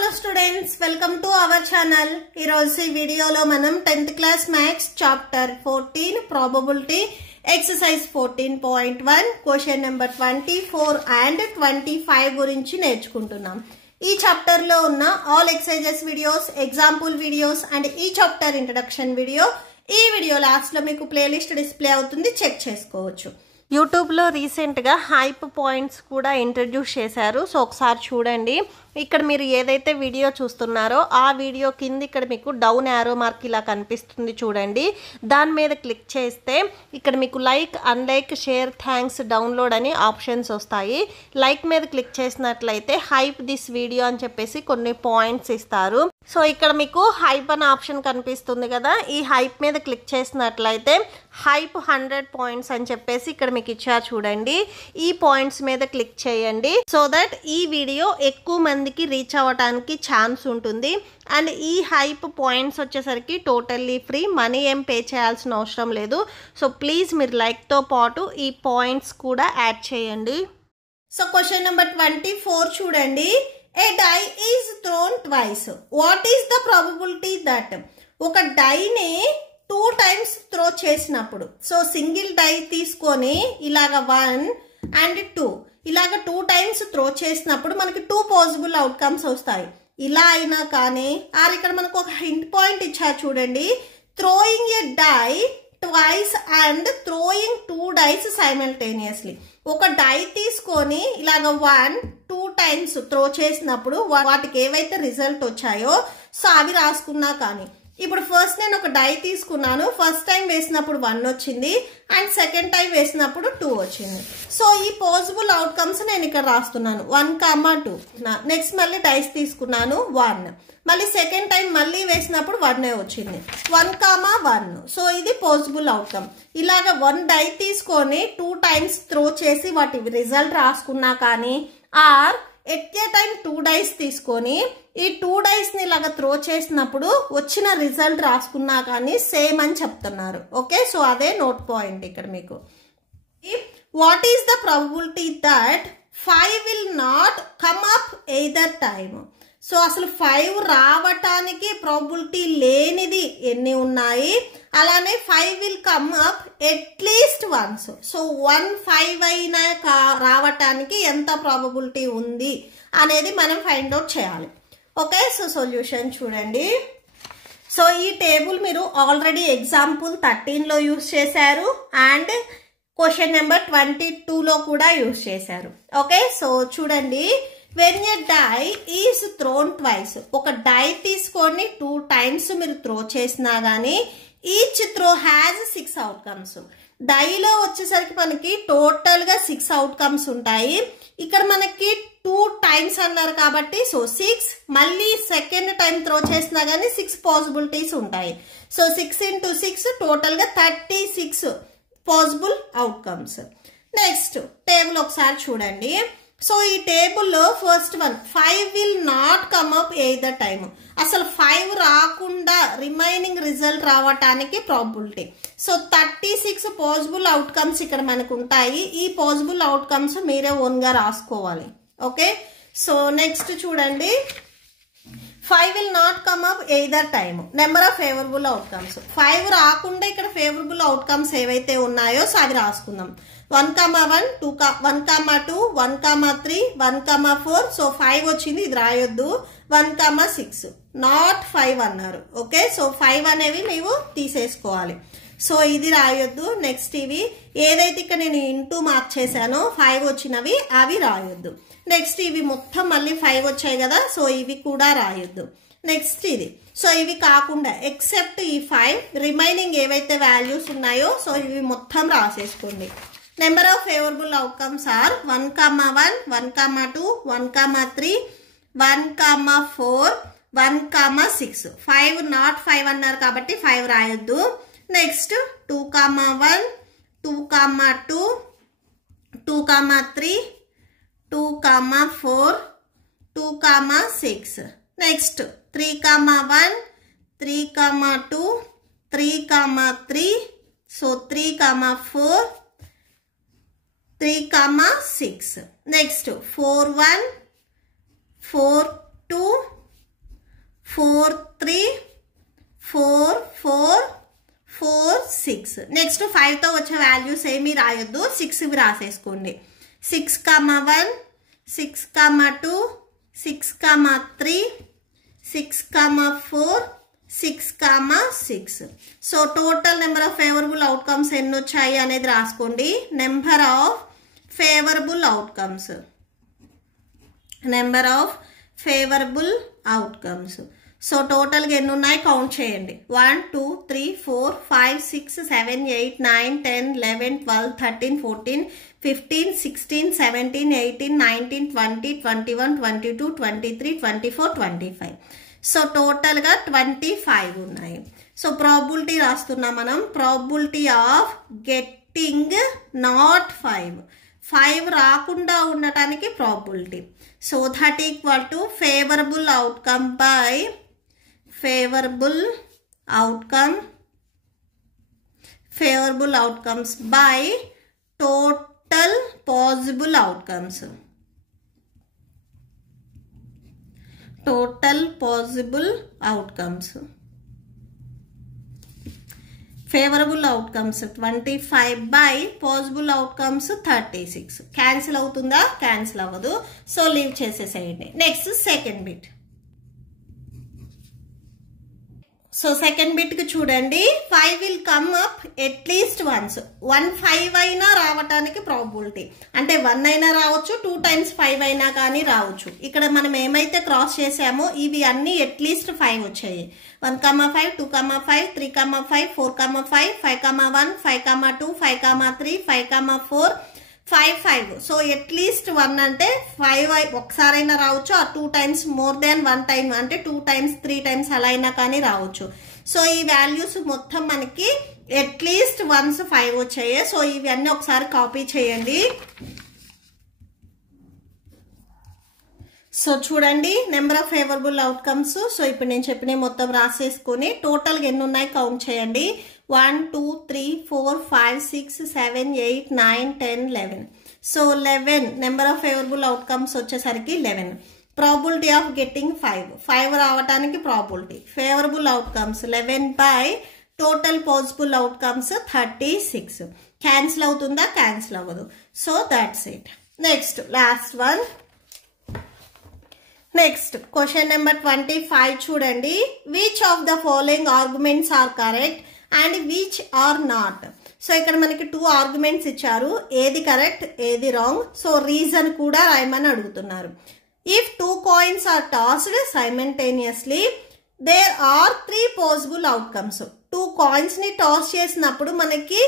Hello students, welcome to our channel. Ee video lo manam 10th class maths chapter 14 probability exercise 14.1 question number 24 and 25 గురించి నేర్చుకుంటున్నాం. ఈ chapter లో ఉన్న all exercises videos, example videos and ఈ chapter introduction video ఈ video last లో మీకు playlist display అవుతుంది, చెక్ చేసుకోవచ్చు. యూట్యూబ్ లో రీసెంట్ గా హైప్ పాయింట్స్ కూడా ఇంట్రడ్యూస్ చేశారు. సో ఒకసారి చూడండి. ఇక్కడ మీరు ఏదైతే వీడియో చూస్తున్నారో ఆ వీడియో కింద ఇక్కడ మీకు డౌన్ యారో మార్క్ ఇలా కనిపిస్తుంది చూడండి. దాని మీద క్లిక్ చేస్తే ఇక్కడ మీకు like, unlike, share, thanks, download అని ఆప్షన్స్ వస్తాయి. లైక్ మీద క్లిక్ చేసినట్లయితే హైప్ దిస్ వీడియో అని చెప్పేసి కొన్ని పాయింట్స్ ఇస్తారు. సో ఇక్కడ మీకు హైప్ అనే ఆప్షన్ కనిపిస్తుంది కదా, ఈ హైప్ మీద క్లిక్ చేసినట్లయితే హైప్ 100 పాయింట్స్ అని చెప్పేసి ఇక్కడ మీకు ఇచ్చారు చూడండి. ఈ పాయింట్స్ మీద క్లిక్ చేయండి సో దట్ ఈ వీడియో ఎక్కువ మందికి రీచ్ అవ్వడానికి ఛాన్స్ ఉంటుంది. అండ్ ఈ హైప్ పాయింట్స్ వచ్చేసరికి టోటల్లీ ఫ్రీ, మనీ ఏం పే చేయాల్సిన అవసరం లేదు. సో ప్లీజ్ మీరు లైక్తో పాటు ఈ పాయింట్స్ కూడా యాడ్ చేయండి. సో క్వశ్చన్ నెంబర్ 24 చూడండి. A die is thrown twice. What is the probability that ఒక డైని 2 times త్రో చేసినప్పుడు, సో సింగిల్ డై తీసుకొని ఇలాగ 1 and 2 ఇలాగ 2 times త్రో చేసినప్పుడు మనకి 2 పాసిబుల్ అవుట్కమ్స్ వస్తాయి. ఇలా అయినా కానీ ఆర్ ఇక్కడ మనకు ఒక హింట్ పాయింట్ ఇచ్చారు చూడండి. Throwing a die twice and throwing 2 dice simultaneously. ఒక డై తీసుకొని ఇలాగ 1, 2 times త్రో చేసినప్పుడు వాటికి ఏవైతే రిజల్ట్ వచ్చాయో సో అవి రాసుకున్నా కానీ, ఇప్పుడు ఫస్ట్ నేను ఒక డై తీసుకున్నాను. ఫస్ట్ టైం వేసినప్పుడు 1 వచ్చింది అండ్ సెకండ్ టైం వేసినప్పుడు 2 వచ్చింది. సో ఈ పాసిబుల్ అవుట్కమ్స్ నేను ఇక్కడ రాస్తున్నాను 1, 2. నెక్స్ట్ మళ్ళీ డైస్ తీసుకున్నాను 1, మళ్ళీ సెకండ్ టైం మళ్ళీ వేసినప్పుడు 1 వచ్చింది, 1, 1. సో ఇది పాసిబుల్ అవుట్కమ్. ఇలాగ 1 డై తీసుకొని 2 times త్రో చేసి వాటి రిజల్ట్ రాసుకున్నా కానీ, or at a time 2 dice తీసుకొని ఈ 2 dice ని ఇలాగ త్రో చేసినప్పుడు వచ్చిన రిజల్ట్ రాసుకున్నా కానీ సేమ్ అని చెప్తున్నారు. ఓకే, సో అదే నోట్ పాయింట్ ఇక్కడ మీకు. What is the probability that 5 will not come up either time. So అసలు 5 రావటానికి ప్రాబబిలిటీ లేనిది ఎన్ని ఉన్నాయి, అలానే 5 will come up at least once. So 1 5 అయినా రావటానికి ఎంత ప్రాబబిలిటీ ఉంది అనేది మనం ఫైండ్ అవుట్ చేయాలి. ఓకే, సో సొల్యూషన్ చూడండి. సో ఈ టేబుల్ మీరు ఆల్రెడీ ఎగ్జాంపుల్ 13లో యూజ్ చేశారు అండ్ క్వశ్చన్ నెంబర్ 22లో కూడా యూజ్ చేశారు. ఓకే, సో చూడండి. when a die is thrown twice, ఒక డై తీసుకొని 2 times మీరు త్రో చేసినా గానీ ఈచ్ త్రో హ్యాజ్ 6 అవుట్కమ్స్. డైలో వచ్చేసరికి మనకి టోటల్ గా 6 అవుట్కమ్స్ ఉంటాయి. ఇక్కడ మనకి 2 times అన్నారు కాబట్టి సో 6, మళ్ళీ సెకండ్ టైం త్రో చేసినా గానీ 6 పాసిబిలిటీస్ ఉంటాయి. సో 6 into 6 టోటల్ గా 36 పాసిబుల్ అవుట్కమ్స్. నెక్స్ట్ టేబుల్ ఒకసారి చూడండి. సో ఈ టేబుల్లో first one 5 will not come up either time. అసలు 5 రాకుండా రిమైనింగ్ రిజల్ట్ రావటానికి ప్రాబిలిటీ. సో 36 పాసిబుల్ అవుట్కమ్స్ ఇక్కడ మనకు ఉంటాయి. ఈ పాసిబుల్ అవుట్కమ్స్ మీరే ఓన్ గా రాసుకోవాలి. ఓకే, సో నెక్స్ట్ చూడండి. 5 will not come up either time, number of favourable outcomes. 5 రాకుండా ఇక్కడ ఫేవరబుల్ అవుట్కమ్స్ ఏవైతే ఉన్నాయో సో అవి రాసుకుందాం. 1, 1, 2, 1, 3, 1, 4. సో 5 వచ్చింది, ఇది రాయొద్దు. 1, 6 నాట్ 5 అన్నారు. ఓకే, సో 5 అనేవి ನೀವು తీసేసుకోవాలి. సో ఇది రాయొద్దు. నెక్స్ట్ ఇవి ఏదైతే ఇక్కడ నేను ఇంటూ మార్క్ చేశానో 5 వచ్చినవి అవి రాయొద్దు. నెక్స్ట్ ఇవి మొత్తం మళ్ళీ 5 వచ్చాయి కదా, సో ఇవి కూడా రాయొద్దు. నెక్స్ట్ ఇది, సో ఇవి కాకుండా ఎక్సెప్ట్ ఈ 5 రిమైనింగ్ ఏవైతే వాల్యూస్ ఉన్నాయో సో ఇవి మొత్తం రాసేసుకోండి. Number of favourable outcomes are 1, 1, 1, 2, 1, 3, 1, 4, 1, 6. 5 not 5 అన్నారు కాబట్టి 5 రాయొద్దు. Next 2, 1, 2, 2, 2, 3, 2, 4, 2, 6. Next 3, 1, 3, 2, 3, 3. So 3, 4, 3, 6. Next 4, 1, 4, 2, 4 3 4 4 4 6. Next 5తో వచ్చే వాల్యూస్ ఏమీ రాయొద్దు, 6 ఇవి రాసేసుకోండి. 6, 1 6, 2 6, 3 6, 4 6, 6. So total number of favourable outcomes ఎన్ని వచ్చాయి అనేది రాసుకోండి. Number of favourable outcomes, number of favourable outcomes. So టోటల్గా ఎన్ని ఉన్నాయి కౌంట్ చేయండి. 1 2 3 4 5 6 7 8 9 10 11 12 13 14 15 16 17 18 19 20 21 22 23 24 25. సో టోటల్గా 25 ఉన్నాయి. సో ప్రాబిలిటీ రాస్తున్నాం మనం. ప్రాబిలిటీ ఆఫ్ గెట్టింగ్ నాట్ 5 రాకుండా ఉండటానికి probability. So that equal to favourable outcome by favorable outcomes by total possible outcomes. Total possible outcomes. Favorable outcomes 25 by possible outcomes 36. Cancel అవుతుందా? Cancel అవ్వదు. So leave చేసేసేయండి. Next second bit. So second bit కి చూడండి. 5 will come up at least once. 1 5 అయినా రావటానికి probability, అంటే 1 అయినా రావచ్చు, 2 times 5 అయినా కానీ రావచ్చు. ఇక్కడ మనం ఏమైతే క్రాస్ చేసామో ఇవి అన్ని అట్లీస్ట్ 5 వచ్చాయి. 1, 5 2, 5 3, 5 4, 5 5, 1 5, 2 5, 3 5, 4 5 5. సో అట్లీస్ట్ 1 అంటే 5 ఒకసారైనా రావచ్చు, ఆ 2 times మోర్ దాన్ 1 time అంటే 2 times 3 times అలా అయినా కానీ రావచ్చు. సో ఈ వాల్యూస్ మొత్తం మనకి అట్లీస్ట్ వన్స్ 5 వచ్చాయి. సో ఇవన్నీ ఒకసారి కాపీ చేయండి. సో చూడండి number of favourable outcomes. So ఇప్పుడు నేను చెప్పిన మొత్తం రాసేసుకొని టోటల్గా ఎన్ని ఉన్నాయి కౌంట్ చేయండి. 1 2 3 4 5 6 7 8 9 10 11. So 11 number of favourable outcomes వచ్చేసరికి 11. ప్రాబిలిటీ ఆఫ్ గెట్టింగ్ 5 రావటానికి probability. Favourable outcomes 11 by total possible outcomes 36. Cancel అవుతుందా? క్యాన్సిల్ అవ్వదు. So that's it. Next last one. Next question number 25 చూడండి. Which of the following arguments are correct and which are not. So ఇక్కడ మనకి 2 arguments ఇచ్చారు, ఏది correct ఏది wrong. So reason కూడా రాయమని అడుగుతున్నారు. If 2 coins are tossed simultaneously there are 3 possible outcomes. 2 coins ని టాస్ చేసినప్పుడు మనకి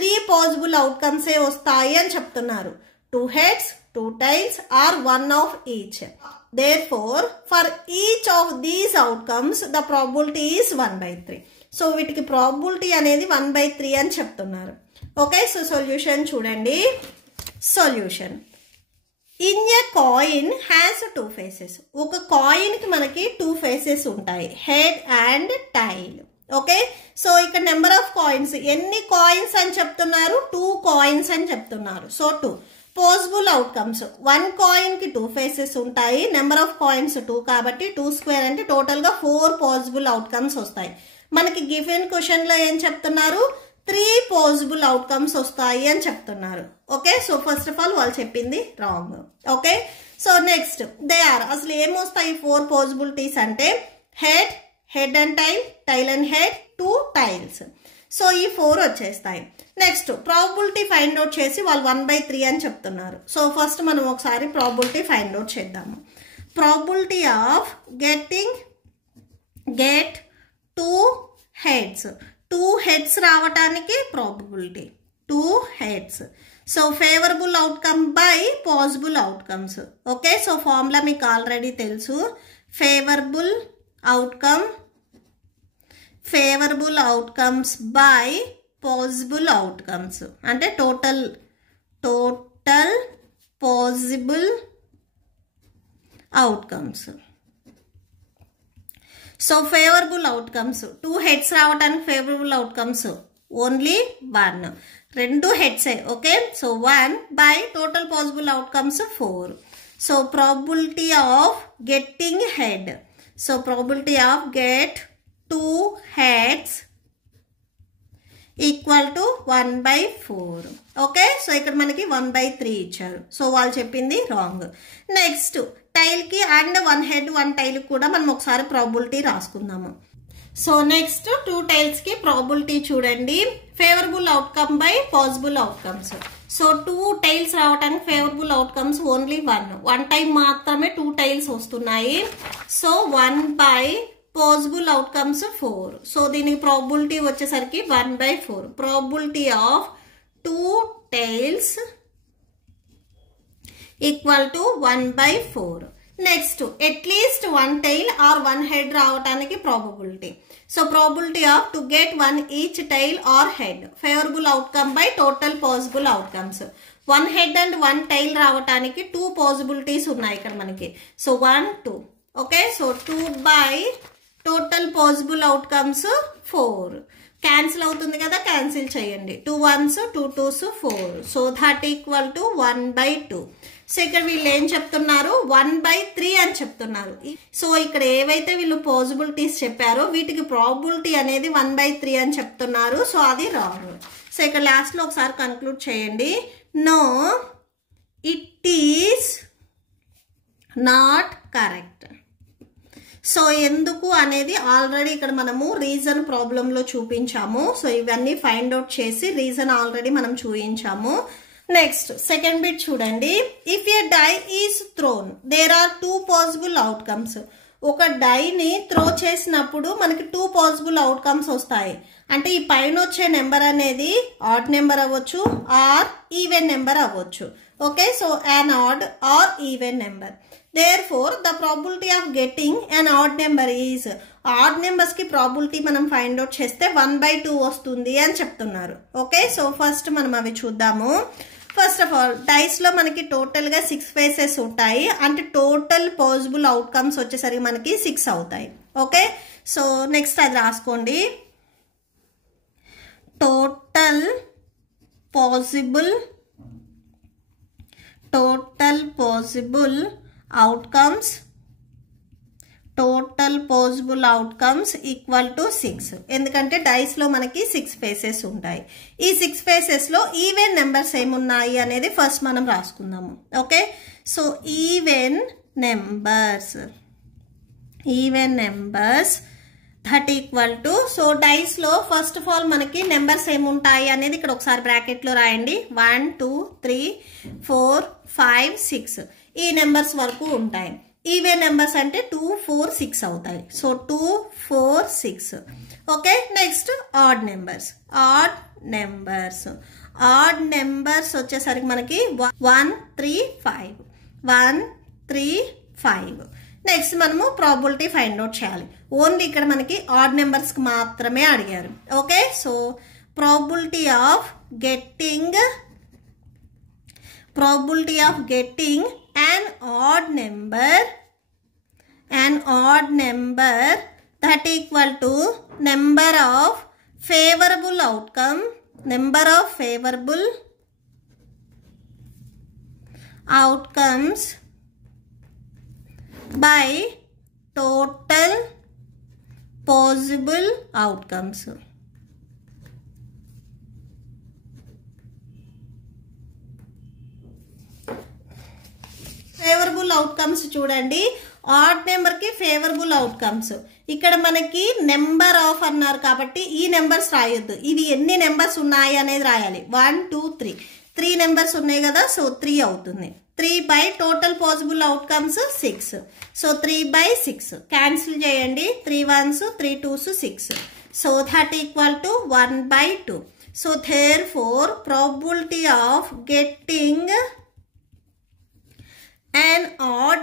3 possible outcomes ఏ వస్తాయి అని చెప్తున్నారు. 2 heads, 2 tails or 1 of each. Therefore for each of these outcomes the probability is 1/3. So వీటికి ప్రాబిలిటీ అనేది 1/3 అని చెప్తున్నారు. ఓకే, సో సొల్యూషన్ చూడండి. Solution. In a coin has 2 faces. ఒక కాయిన్ కి మనకి 2 faces ఉంటాయి, head and tail. Okay, so ఇక్కడ నెంబర్ ఆఫ్ కాయిన్స్, ఎన్ని కాయిన్స్ అని చెప్తున్నారు? 2 coins అని చెప్తున్నారు. So 2 possible outcomes. 1 coin కి 2 faces ఉంటాయి, నెంబర్ ఆఫ్ కాయిన్స్ 2 కాబట్టి 2 square అంటే టోటల్ గా 4 పాసిబుల్ అవుట్కమ్స్ వస్తాయి. మనకి గివెన్ క్వశ్చన్ లో ఏం చెప్తున్నారు? 3 పాసిబుల్ అవుట్కమ్స్ వస్తాయి అని చెప్తున్నారు. Okay, so first of all వాళ్ళు చెప్పింది wrong. Okay, so next they are, అసలు ఏమొస్తాయి 4 పాసిబిలిటీస్ అంటే head and tail, tail and head, 2 tiles. So ఈ 4 వచ్చేస్తాయి. నెక్స్ట్ ప్రాబిలిటీ ఫైండ్ అవుట్ చేసి వాళ్ళు 1/3 అని చెప్తున్నారు. సో ఫస్ట్ మనం ఒకసారి ప్రాబిలిటీ ఫైండ్ అవుట్ చేద్దాము. Probability of get 2 heads. 2 heads రావటానికి probability 2 heads. So favourable outcome by possible outcomes. Okay, so formula మీకు ఆల్రెడీ తెలుసు. Favourable outcomes by possible outcomes అంటే total possible outcomes. So favourable outcomes 2 heads రావడానికి favourable outcomes only 1, 2 heads. Okay, so 1 by total possible outcomes 4. So probability of getting head. So probability of get 2 heads equal to 1/4. Okay, so ఇక్కడ మనకి 1/3 ఇచ్చారు. So వాళ్ళు చెప్పింది wrong. Next టైల్కి and 1 head 1 tail కూడా మనం ఒకసారి ప్రాబబిలిటీ రాసుకుందాము. సో నెక్స్ట్ 2 tailsకి ప్రాబబిలిటీ చూడండి. Favourable outcome by possible outcomes. So 2 tails రావడానికి ఫేవరబుల్ అవుట్కమ్స్ ఓన్లీ 1 టైం మాత్రమే 2 tails వస్తున్నాయి. So 1 possible outcomes 4. సో దీనికి ప్రాబబిలిటీ వచ్చేసరికి 1/4. Probability of 2 tails equal to 1/4. Next at least 1 tail or 1 head రావడానికి probability. So probability of to get 1 each tail or head. Favourable outcome by total possible outcomes. 1 head and 1 tail రావడానికి 2 possibilities ఉన్నాయి ఇక్కడ మనకి. So 1 2. Okay, so 2 total possible outcomes 4. Cancel అవుతుంది కదా, cancel చేయండి. 2 1s 2 2s 4. So that equal to 1/2. So ఇక్కడ వీళ్ళు ఏం చెప్తున్నారు, 1/3 అని చెప్తున్నారు. సో ఇక్కడ ఏవైతే వీళ్ళు పాసిబిలిటీస్ చెప్పారో వీటికి ప్రాబబిలిటీ అనేది 1/3 అని చెప్తున్నారు. సో అది రాంగ్. సో ఇక్కడ లాస్ట్లో ఒకసారి కన్క్లూడ్ చేయండి. No, it is not correct. So ఎందుకు అనేది ఆల్రెడీ ఇక్కడ మనము రీజన్ ప్రాబ్లంలో చూపించాము. సో ఇవన్నీ ఫైండ్ అవుట్ చేసి రీజన్ ఆల్రెడీ మనం చూపించాము. నెక్స్ట్ సెకండ్ బిట్ చూడండి. If a die is thrown there are 2 possible outcomes. ఒక డైని త్రో చేసినప్పుడు మనకి 2 పాసిబుల్ అవుట్కమ్స్ వస్తాయి. అంటే ఈ పైన వచ్చే నెంబర్ అనేది ఆడ్ నెంబర్ అవ్వచ్చు ఆర్ ఈవెన్ నెంబర్ అవ్వచ్చు. Okay, so an odd or even number. Therefore, the probability of getting an odd number is, odd numbers ki probability మనం ఫైండ్ అవుట్ చేస్తే 1/2 వస్తుంది అని చెప్తున్నారు. ఓకే, సో ఫస్ట్ మనం అవి చూద్దాము. ఫస్ట్ ఆఫ్ ఆల్ డైస్ లో మనకి టోటల్ గా 6 ఫేసెస్ ఉంటాయి. అంటే టోటల్ పాసిబుల్ అవుట్కమ్స్ వచ్చేసరికి మనకి 6 అవుతాయి. ఓకే, సో నెక్స్ట్ అది రాసుకోండి. Total possible outcomes equal to 6. ఎందుకంటే డైస్ లో మనకి 6 ఫేసెస్ ఉంటాయి. ఈ 6 ఫేసెస్ లో ఈవెన్ నెంబర్స్ ఏమున్నాయి అనేది ఫస్ట్ మనం రాసుకుందాము. Okay, so even numbers that equal to, so dice లో ఫస్ట్ ఆఫ్ ఆల్ మనకి నెంబర్స్ ఏముంటాయి అనేది ఇక్కడ ఒకసారి బ్రాకెట్ లో రాయండి. 1 2 3 4 5 6 ఈ నెంబర్స్ వరకు ఉంటాయి. ఈవెన్ నెంబర్స్ అంటే 2 4 6 అవుతాయి. So 2 4 6. Okay, next odd numbers వచ్చేసరికి మనకి 1 3 5. నెక్స్ట్ మనము ప్రాబబిలిటీ ఫైండ్ అవుట్ చేయాలి. ఓన్లీ ఇక్కడ మనకి ఆడ్ నెంబర్స్ కి మాత్రమే అడిగారు. Okay, so probability of getting an odd number that equal to number of favorable outcomes by total possible outcomes. Favourable outcomes చూడండి. ఆడ్ నెంబర్ కి ఫేవరబుల్ అవుట్కమ్స్. ఇక్కడ మనకి నెంబర్ ఆఫ్ అన్నారు కాబట్టి ఈ నెంబర్స్ రాయొద్దు. ఇవి ఎన్ని నెంబర్స్ ఉన్నాయి అనేది రాయాలి. 1 2 3 నెంబర్స్ ఉన్నాయి కదా, సో 3 అవుతుంది. 3 total possible outcomes 6. So 3/6 cancel చేయండి. 3 1s 3 2s 6. So that equal to 1/2. So therefore probability of getting an odd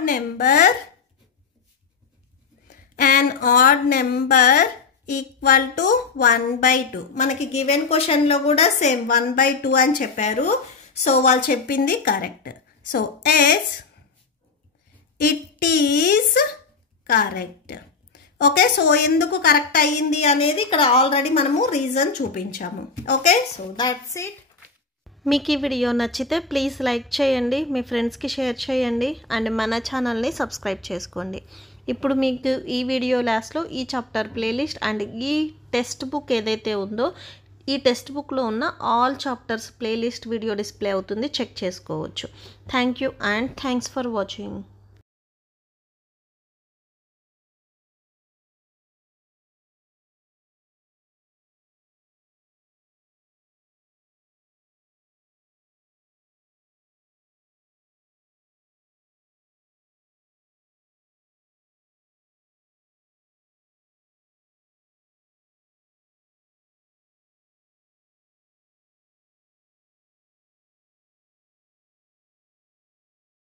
number equal to 1/2. మనకి గివెన్ క్వశ్చన్ లో కూడా సేమ్ 1/2 అని చెప్పారు. సో వాళ్ళు చెప్పింది correct. So yes it is correct. Okay, so ఎందుకు కరెక్ట్ అయ్యింది అనేది ఇక్కడ ఆల్రెడీ మనము రీజన్ చూపించాము. Okay, so that's it. మీకు ఈ వీడియో నచ్చితే ప్లీజ్ లైక్ చేయండి, మీ ఫ్రెండ్స్కి షేర్ చేయండి అండ్ మన ఛానల్ని సబ్స్క్రైబ్ చేసుకోండి. ఇప్పుడు మీకు ఈ వీడియో లాస్ట్లో ఈ చాప్టర్ ప్లేలిస్ట్ అండ్ ఈ టెక్స్ట్ బుక్ ఏదైతే ఉందో ఈ టెక్స్ట్ బుక్లో ఉన్న all chapters playlist video display అవుతుంది, చెక్ చేసుకోవచ్చు. Thank you and thanks for watching.